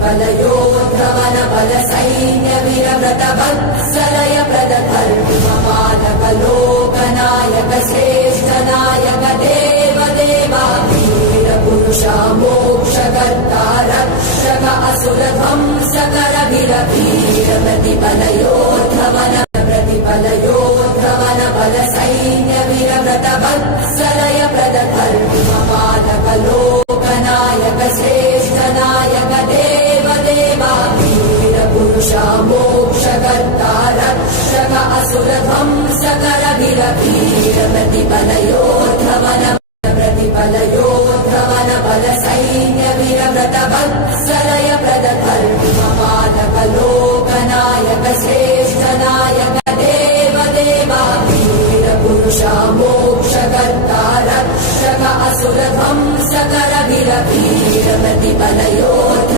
प्रतिबलयोद्धवन बल सैन्य वीरव्रत वत्सलय प्रदधर्मपालक लोकनायक श्रेष्ठ नायक देव देवा वीर पुरुष मोक्षकर्ता रक्षक असुर ध्वंसकर वीर प्रतिबलयोद्धवन बल सैन्य वीरव्रत वत्सलय प्रदधर्मपालक लोकनायक श्रेष्ठ नायक देव देवा वीर पुरुष मोक्षकर्ता रक्षक असुर ध्वंसकर वीर प्रतिबलयोद्धवन बल सैन्य वीरव्रत वत्सलय प्रदधर्मपालक लोकनायक श्रेष्ठ नायक देव देवा वीर पुरुष मोक्षकर्ता रक्षक असुर ध्वंसकर वीर प्रतिबलयोद्धवन